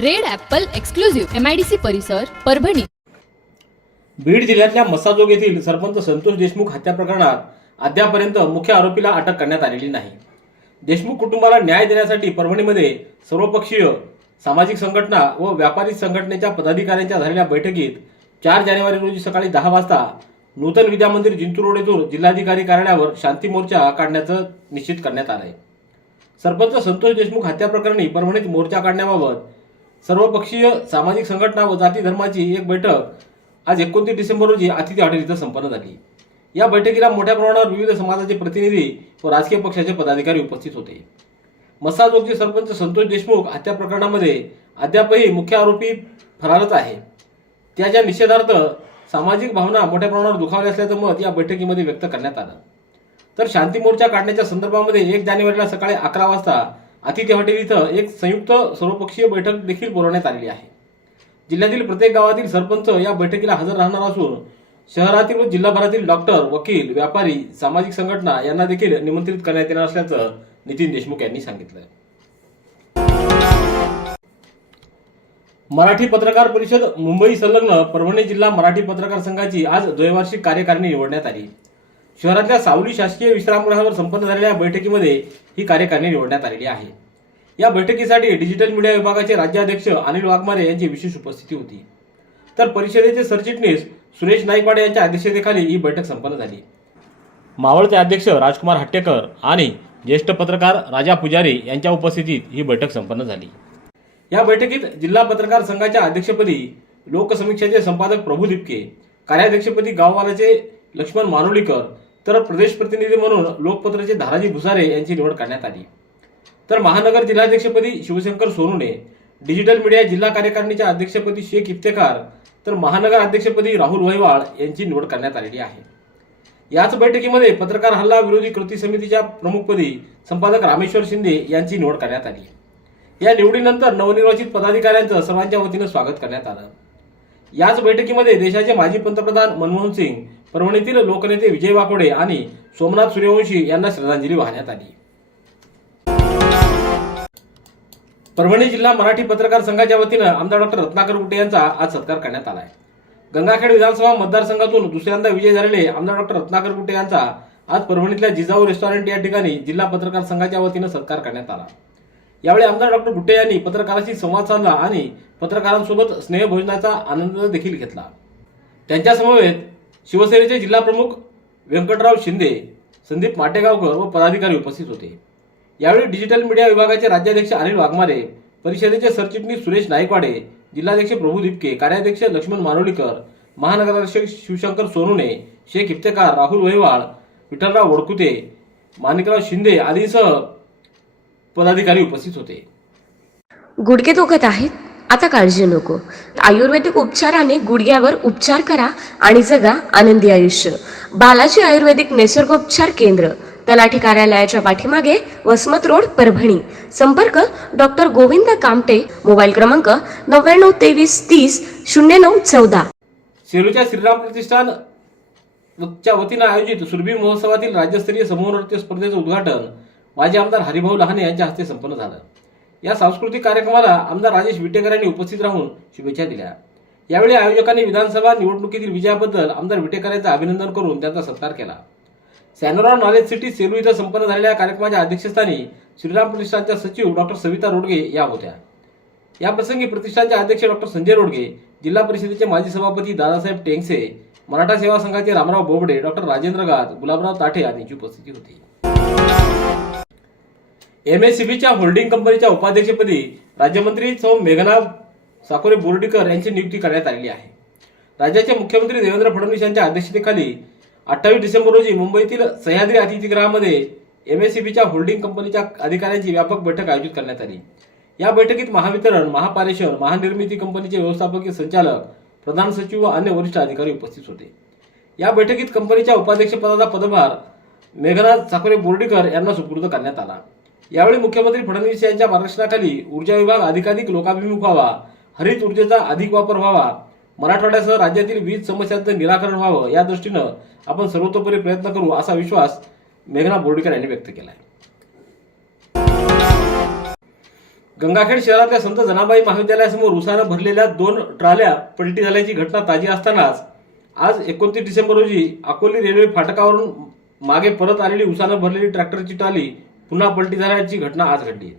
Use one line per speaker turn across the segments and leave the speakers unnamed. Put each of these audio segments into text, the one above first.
Red apple exclusive MIDC परिसर परभणी.
बीड जिल्ह्यातल्या मसाजोग येथील सरपंच संतोष देशमुख हत्या प्रकरणात अद्यापर्यंत मुख्य आरोपीला अटक करण्यात आलेली नाही. देशमुख कुटुंबाला न्याय देण्यासाठी परभणीमध्ये सर्वपक्षीय सामाजिक संघटना व व्यापारी संघटनेच्या पदाधिकाऱ्यांच्या झालेल्या बैठकीत चार जानेवारी रोजी सकाळी दहा वाजता नूतन विद्या मंदिर जिंतूर रोड येथून जिल्हाधिकारी कार्यालयावर शांती मोर्चा काढण्याचं निश्चित करण्यात आलंय. सरपंच संतोष देशमुख हत्या प्रकरणी परभणीत मोर्चा काढण्याबाबत सर्वपक्षीय सामाजिक संघटना व जाती धर्माची एक बैठक आज एकोणतीस डिसेंबर रोजी अतिथी हॉटेल इथं संपन्न झाली. या बैठकीला मोठ्या प्रमाणावर विविध समाजाचे प्रतिनिधी व राजकीय पक्षाचे पदाधिकारी उपस्थित होते. मसाजोगचे सरपंच संतोष देशमुख हत्या प्रकरणामध्ये अद्यापही मुख्य आरोपी फरारच आहे. त्याच्या निषेधार्थ सामाजिक भावना मोठ्या प्रमाणावर दुखावल्या असल्याचं मत या बैठकीमध्ये व्यक्त करण्यात आलं. तर शांती मोर्चा काढण्याच्या संदर्भामध्ये एक जानेवारीला सकाळी अकरा वाजता अतिथी हॉटेल इथं एक संयुक्त सर्वपक्षीय बैठक देखील बोलवण्यात आलेली आहे. जिल्ह्यातील प्रत्येक गावातील सरपंच या बैठकीला हजर राहणार असून शहरातील व जिल्हाभरातील डॉक्टर वकील व्यापारी सामाजिक संघटना यांना देखील निमंत्रित करण्यात येणार असल्याचं नितीन देशमुख यांनी सांगितलं मराठी पत्रकार परिषद मुंबई संलग्न परभणी जिल्हा मराठी पत्रकार संघाची आज द्वैवार्षिक कार्यकारिणी निवडण्यात आली. शहरातल्या सावली शासकीय विश्रामगृहावर संपन्न झालेल्या बैठकीमध्ये ही कार्यकारिणी निवडण्यात आलेली आहे. या बैठकीसाठी डिजिटल मीडिया विभागाचे राज्याध्यक्ष अनिल वाघमारे यांची विशेष उपस्थिती होती. तर परिषदेचे सरचिटणीस सुरेश नाईकवाडे यांच्या अध्यक्षतेखाली ही बैठक संपन्न झाली. मावळचे अध्यक्ष राजकुमार हट्टेकर आणि ज्येष्ठ पत्रकार राजा पुजारी यांच्या उपस्थितीत ही बैठक संपन्न झाली. या बैठकीत जिल्हा पत्रकार संघाच्या अध्यक्षपदी लोकसमीक्षेचे संपादक प्रभू दिपके कार्याध्यक्षपदी गाववालाचे लक्ष्मण मानोलीकर तर प्रदेश प्रतिनिधी म्हणून लोकपत्रचे धाराजी भुसारे यांची निवड करण्यात आली. तर महानगर जिल्हाध्यक्षपदी शिवशंकर सोनुने डिजिटल मीडिया जिल्हा कार्यकारिणीच्या अध्यक्षपदी शेख इफ्तेखार तर महानगर अध्यक्षपदी राहुल वैवाळ यांची निवड करण्यात आलेली आहे. याच बैठकीमध्ये पत्रकार हल्ला विरोधी कृती समितीच्या प्रमुखपदी संपादक रामेश्वर शिंदे यांची निवड करण्यात आली. या निवडीनंतर नवनिर्वाचित पदाधिकाऱ्यांचं सर्वांच्या वतीनं स्वागत करण्यात आलं. याच बैठकीमध्ये देशाचे माजी पंतप्रधान मनमोहन सिंग परभणीतील लोकनेते विजय वाकोडे आणि सोमनाथ सूर्यवंशी यांना श्रद्धांजली वाहण्यात आली. परभणी जिल्हा मराठी पत्रकार संघाच्या वतीनं आमदार डॉक्टर रत्नाकर गुट्टे यांचा आज सत्कार करण्यात आलाय. गंगाखेड विधानसभा मतदारसंघातून दुसऱ्यांदा विजय झालेले आमदार डॉक्टर रत्नाकर गुट्टे यांचा आज परभणीतल्या जिजाऊ रेस्टॉरंट या ठिकाणी जिल्हा पत्रकार संघाच्या वतीनं सत्कार करण्यात आला. यावेळी आमदार डॉक्टर गुट्टे यांनी पत्रकारांशी संवाद साधला आणि पत्रकारांसोबत स्नेहभोजनाचा आनंद देखील घेतला. त्यांच्यासमवेत शिवसेनेचे जिल्हाप्रमुख व्यंकटराव शिंदे संदीप माटेगावकर व पदाधिकारी उपस्थित होते. यावेळी डिजिटल मीडिया विभागाचे राज्याध्यक्ष अनिल वाघमारे परिषदेचे सरचिटणीस सुरेश नाईकवाडे जिल्हाध्यक्ष प्रभू दिपके कार्याध्यक्ष लक्ष्मण मानोलीकर महानगराध्यक्ष शिवशंकर सोनुने शेख इफ्तेकार राहुल वहिवाळ विठ्ठलराव वडकुते माणिकराव शिंदे आदींसह पदाधिकारी उपस्थित होते.
गुडघे दुखत आहेत? आता काळजी नको. आयुर्वेदिक उपचाराने गुडघ्यावर उपचार करा आणि जगा आनंदी आयुष्य. बालाजी आयुर्वेदिक निसर्गोपचार केंद्र तलाठी कार्यालयाच्या पाठीमागे वसमत रोड परभणी. संपर्क डॉक्टर गोविंद कामटे मोबाईल क्रमांक नव्याण्णव तेवीस तीस शून्य नऊ चौदा.
सेलूच्या श्रीराम प्रतिष्ठान च्या वतीनं आयोजित सुरभी महोत्सवातील राज्यस्तरीय समूह नृत्य स्पर्धेचं उद्घाटन माजी आमदार हरिभाऊ लहाने यांच्या हस्ते संपन्न झालं. या सांस्कृतिक कार्यक्रमाला आमदार राजेश विटेकर यांनी उपस्थित राहून शुभेच्छा दिल्या. यावेळी आयोजकांनी विधानसभा निवडणुकीतील विजयाबद्दल आमदार विटेकर यांचं अभिनंदन करून त्यांचा सत्कार केला. सॅनोरा नॉलेज सिटी सेलू इथं संपन्न झालेल्या कार्यक्रमाच्या अध्यक्षस्थानी श्रीराम प्रतिष्ठानच्या सचिव डॉक्टर सविता रोडगे या होत्या. या प्रसंगी प्रतिष्ठानचे अध्यक्ष डॉक्टर संजय रोडगे जिल्हा परिषदेचे माजी सभापती दादासाहेब टेंगसे मराठा सेवा संघाचे रामराव बोबडे डॉक्टर राजेंद्र गात गुलाबराव ताठे आदींची उपस्थिती होती. एमएससीबीच्या होल्डिंग कंपनीच्या उपाध्यक्षपदी राज्यमंत्री सौ मेघना साकोरे बोर्डीकर यांची नियुक्ती करण्यात आलेली आहे. राज्याचे मुख्यमंत्री देवेंद्र फडणवीस यांच्या अध्यक्षतेखाली अठ्ठावीस डिसेंबर रोजी मुंबईतील सह्याद्री अतिथीगृहामध्ये एमएससीबीच्या होल्डिंग कंपनीच्या अधिकाऱ्यांची व्यापक बैठक आयोजित करण्यात आली. या बैठकीत महावितरण महापारेषण महानिर्मिती कंपनीचे व्यवस्थापकीय संचालक प्रधान सचिव व अन्य वरिष्ठ अधिकारी उपस्थित होते. या बैठकीत कंपनीच्या उपाध्यक्षपदाचा पदभार मेघनाथ साकोरे बोर्डीकर यांना सुपूर्द करण्यात आला. यावेळी मुख्यमंत्री फडणवीस यांच्या मार्गदर्शनाखाली ऊर्जा विभाग अधिकाधिक लोकाभिमुख व्हावा हरित ऊर्जेचा अधिक वापर व्हावा मराठवाड्यासह राज्यातील वीज समस्यांचं निराकरण व्हावं या दृष्टीनं आपण सर्वतोपरी प्रयत्न करू असा विश्वास मेघना बोर्डीकर यांनी व्यक्त केला आहे गंगाखेड शहरातल्या संत जनाबाई महाविद्यालयासमोर उसानं भरलेल्या दोन ट्राल्या पलटी झाल्याची घटना ताजी असतानाच आज एकोणतीस डिसेंबर रोजी अकोली रेल्वे फाटकावरून मागे परत आलेली उसानं भरलेली ट्रॅक्टरची ट्राली पुन्हा पलटी झाल्याची घटना आज घडली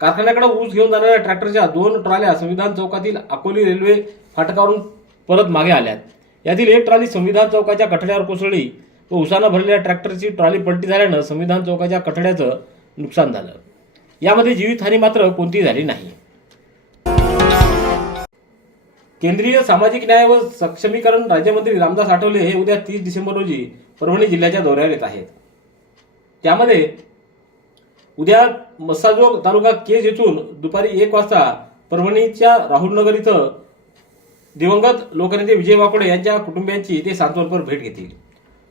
कारखान्याकडे ऊस घेऊन जाणाऱ्या ट्रॅक्टरच्या दोन ट्रॉल्या संविधान चौकातील अकोली रेल्वे फाटकावरून परत मागे आल्यात. यातील एक ट्रॉली संविधान चौकाच्या कठड्यावर कोसळली व उसानं भरलेल्या ट्रॅक्टरची ट्रॉली पलटी झाल्यानं संविधान चौकाच्या कठड्याचं नुकसान झालं. यामध्ये जीवितहानी मात्र कोणतीही झाली नाही. केंद्रीय सामाजिक न्याय व सक्षमीकरण राज्यमंत्री रामदास आठवले हे उद्या तीस डिसेंबर रोजी परभणी जिल्ह्याच्या दौऱ्यावर येत आहेत. त्यामध्ये उद्या मस्साजोग तालुका केज येथून दुपारी एक वाजता परभणीच्या राहुलनगर इथं दिवंगत लोकनेते विजय वाकोडे यांच्या कुटुंबियांची ते सांत्वनपर भेट घेतील.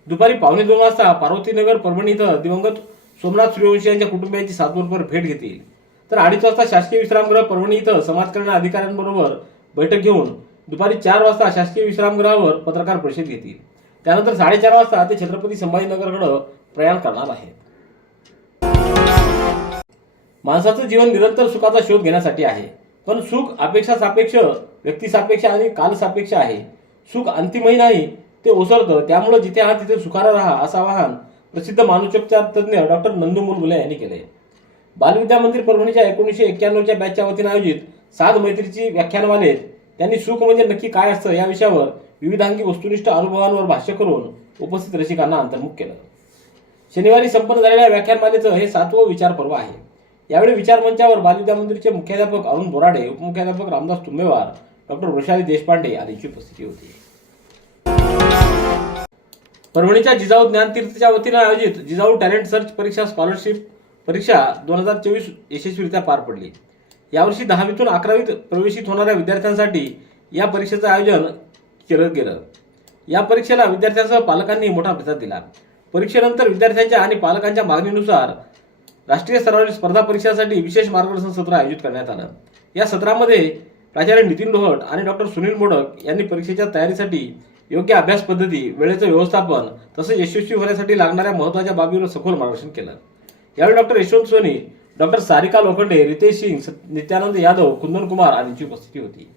दुपारी पावणे दोन वाजता पार्वतीनगर परभणी इथं दिवंगत सोमनाथ सूर्यवंशी यांच्या कुटुंबियांची सांत्वनपर भेट घेतील. तर अडीच वाजता शासकीय विश्रामगृह परभणी इथं समाजकल्याण अधिकाऱ्यांबरोबर बैठक घेऊन दुपारी चार वाजता शासकीय विश्रामगृहावर पत्रकार परिषद घेतील. त्यानंतर साडेचार वाजता ते छत्रपती संभाजीनगरकडे प्रयाण करणार आहेत. माणसाचं जीवन निरंतर सुखाचा शोध घेण्यासाठी आहे. पण सुख अपेक्षा सापेक्ष व्यक्तिसापेक्ष आणि कालसापेक्ष आहे. सुख अंतिमही नाही ते ओसरतं. त्यामुळे जिथे हा तिथे सुखानं राहा असं आवाहन प्रसिद्ध मानसोपचार तज्ज्ञ डॉक्टर नंदू मुलगुले यांनी केले बालविद्या मंदिर परभणीच्या एकोणीसशे एक्क्याण्णवच्या बॅचच्या वतीनं आयोजित साध मैत्रीची व्याख्यानमालेत त्यांनी सुख म्हणजे नक्की काय असतं या विषयावर विविधांगी वस्तुनिष्ठ अनुभवांवर भाष्य करून उपस्थित रसिकांना अंतर्मुख केलं. शनिवारी संपन्न झालेल्या व्याख्यानमालेचं हे सातवं विचार पर्व आहे. यावेळी विचार मंचावर बालविद्या मंदिरचे मुख्याध्यापक अरुण बोराडे उपमुख्याध्यापक रामदास तुंबेवार डॉक्टर वृषाली देशपांडे आदींची उपस्थिती होती. परभणीच्या जिजाऊ ज्ञानतीर्थच्या वतीनं आयोजित जिजाऊ टॅलेंट सर्च परीक्षा स्कॉलरशिप परीक्षा दोन हजार चोवीस यशस्वीरित्या पार पडली. यावर्षी दहावीतून अकरावीत प्रवेशित होणाऱ्या विद्यार्थ्यांसाठी या परीक्षेचं आयोजन केलं गेलं. या परीक्षेला विद्यार्थ्यांसह पालकांनी मोठा प्रतिसाद दिला. परीक्षेनंतर विद्यार्थ्यांच्या आणि पालकांच्या मागणीनुसार राष्ट्रीय स्तरावरील स्पर्धा परीक्षांसाठी विशेष मार्गदर्शन सत्र आयोजित करण्यात आलं. या सत्रामध्ये प्राचार्य नितीन लोहट आणि डॉक्टर सुनील मोडक यांनी परीक्षेच्या तयारीसाठी योग्य अभ्यास पद्धती वेळेचं व्यवस्थापन तसेच यशस्वी होण्यासाठी लागणाऱ्या महत्त्वाच्या बाबीवर सखोल मार्गदर्शन केलं. यावेळी डॉक्टर यशवंत सोनी डॉक्टर सारिका लोखंडे रितेश सिंग नित्यानंद यादव कुंदन कुमार आदींची उपस्थिती होती.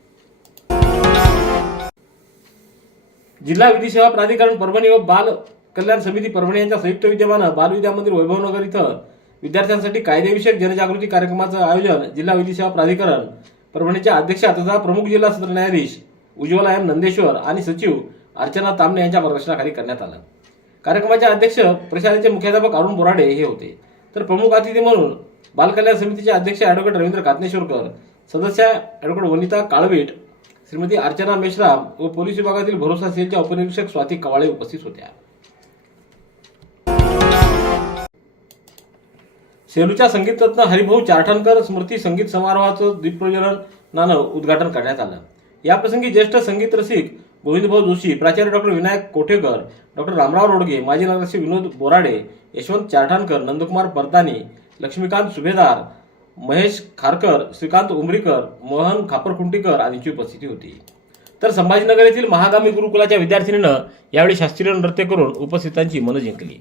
जिल्हा विधी सेवा प्राधिकरण परभणी व बाल कल्याण समिती परभणी यांच्या संयुक्त विद्यमानं बालविद्या मंदिर वैभवनगर इथं विद्यार्थ्यांसाठी कायदेविषयक जनजागृती कार्यक्रमाचं आयोजन जिल्हा विधी सेवा प्राधिकरण परभणीच्या अध्यक्षा तथा प्रमुख जिल्हा सत्र न्यायाधीश उज्ज्वला एम नंदेश्वर आणि सचिव अर्चना तामणे यांच्या मार्गदर्शनाखाली करण्यात आलं. कार्यक्रमाचे अध्यक्ष प्रशालेचे मुख्याध्यापक अरुण बोराडे हे होते. तर प्रमुख अतिथी म्हणून बालकल्याण समितीचे अध्यक्ष ॲडव्होकेट रवींद्र कातनेश्वरकर सदस्य ॲडव्होकेट वनिता काळवीट श्रीमती अर्चना मेश्राम व पोलीस विभागातील भरोसा सेलच्या उपनिरीक्षक स्वाती कवाळे उपस्थित होत्या. सेलूच्या संगीतरत्न हरिभाऊ चारठणकर स्मृती संगीत समारोहाचं दीपप्रज्वलनानं उद्घाटन करण्यात आलं. याप्रसंगी ज्येष्ठ संगीत रसिक गोविंदभाऊ जोशी प्राचार्य डॉक्टर विनायक कोठेकर डॉक्टर रामराव रोडगे माजी नगरसेवक विनोद बोराडे यशवंत चारठाणकर नंदकुमार परतानी लक्ष्मीकांत सुभेदार महेश खारकर श्रीकांत उमरीकर मोहन खापरखुंटीकर आदींची उपस्थिती होती. तर संभाजीनगर येथील महागामी गुरुकुलाच्या विद्यार्थिनीनं यावेळी शास्त्रीय नृत्य करून उपस्थितांची मनं जिंकली.